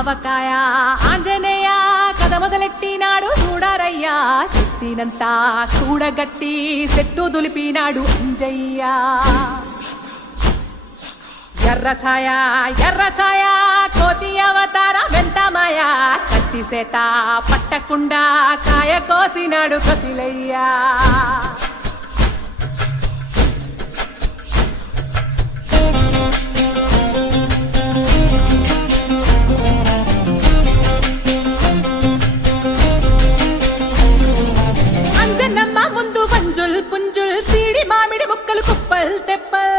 ఆవకాయ ఆంజనేయ కథ మొదలెట్టినాడు చూడారయ్యా శక్తినంతా చూడగట్టి చెట్టు దులిపినాడు అంజయ్య ఎర్ర ఛాయ కోతి అవతార వెంటమాయ కత్తి సేత పట్టకుండా కాయ కోసినాడు కపిలయ్యా అంజనమ్మ ముందు వంజుల్ పుంజుల్ సీడి మామిడి ముక్కలు కుప్పల్ తెప్పల్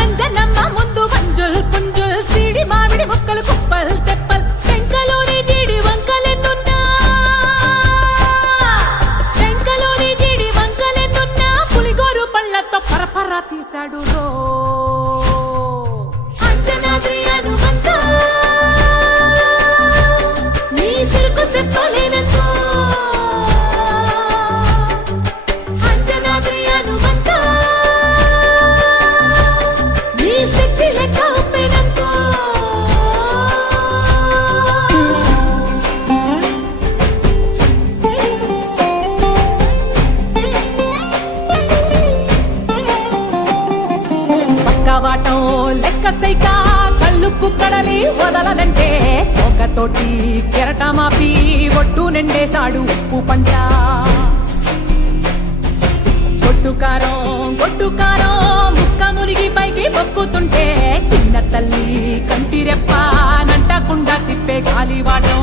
అంజనమ్మ ముందు వంజుల్ పుంజుల్ సీడి మామిడి ముక్కలు కుప్పల్ తెప్పల్ టెంకలోని జీడి వంకలెన్నున్నా పులిగోరు పళ్ళతో పరపర తీశాడు రో అంజనాద్రి హనుమంత నీ సిరుకు చెప్పలేనంతో అంజనాద్రి హనుమంత నీ శక్తి లెక్క ఒప్పినంతో పక్కవాటం లెక్క సైక కళ్ళుప్పు కడలి వదలనంటే ఒకతోటి కెరటమాపి ఒట్టు నిండేశాడు ఉప్పు పంట గొడ్డుకారం ముక్క మురిగి పైకి మొక్కుతుంటే చిన్న తల్లి కంటిరెప్ప నంటకుండా తిప్పే గాలివాటం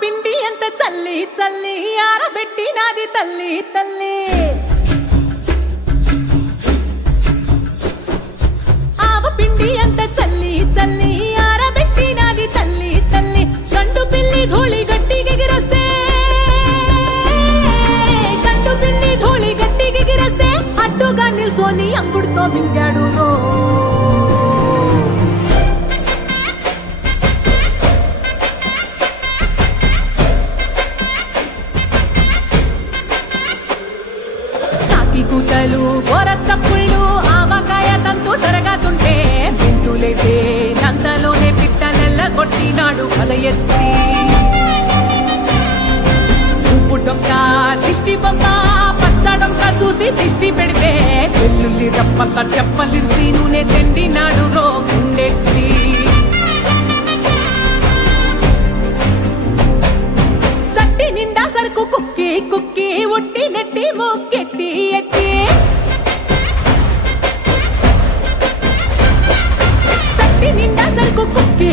పిండి ఎంత చల్లి ఆరబెట్టి నాది తల్లి ఆవ పిండి ఎంత చల్లి ఆరబెట్టి నాది తల్లి గండు పిల్లి ధూళి గట్టిగెగిరస్తే అడ్డుగా నిల్సోని అంగుడుతో మింగాడు రో కూతలు గోర చప్పుళ్ళు ఆవకాయ తంతు జరగతుంటే మెంతులేసే నందలోనే పిట్టలెల్ల కొట్టినాడు కథ ఎత్తి ఉప్పు డొక్క దిష్టి బొమ్మ పచ్చడొక్క చూసి దిష్టి పెడితే వెల్లుల్లి రప్పల్ల చెప్పలిసి నూనె తిండినాడు రో గుండెత్తి సట్టి నిండా సరుకు కుక్కి ఒట్టి నెట్టి ముక్కెట్టి ఎట్టి సట్టి నిండా సరుకు కుక్కి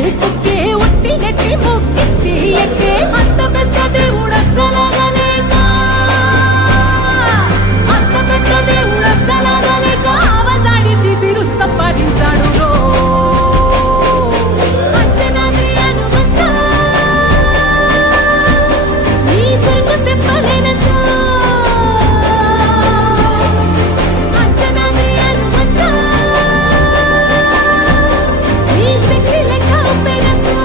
ఒట్టి నెట్టి ముక్కెట్టి ఎట్టి అంత పెద్ద దేవుడు అస్సలాగలేక ఆవజాడి తీసి రుస్సపరించాడు రో అంజనాద్రి హనుమంత నీ సురుకు చెప్పలేనంతో అంజనాద్రి హనుమంత నీ శక్తి లెక్క ఒప్పినంతో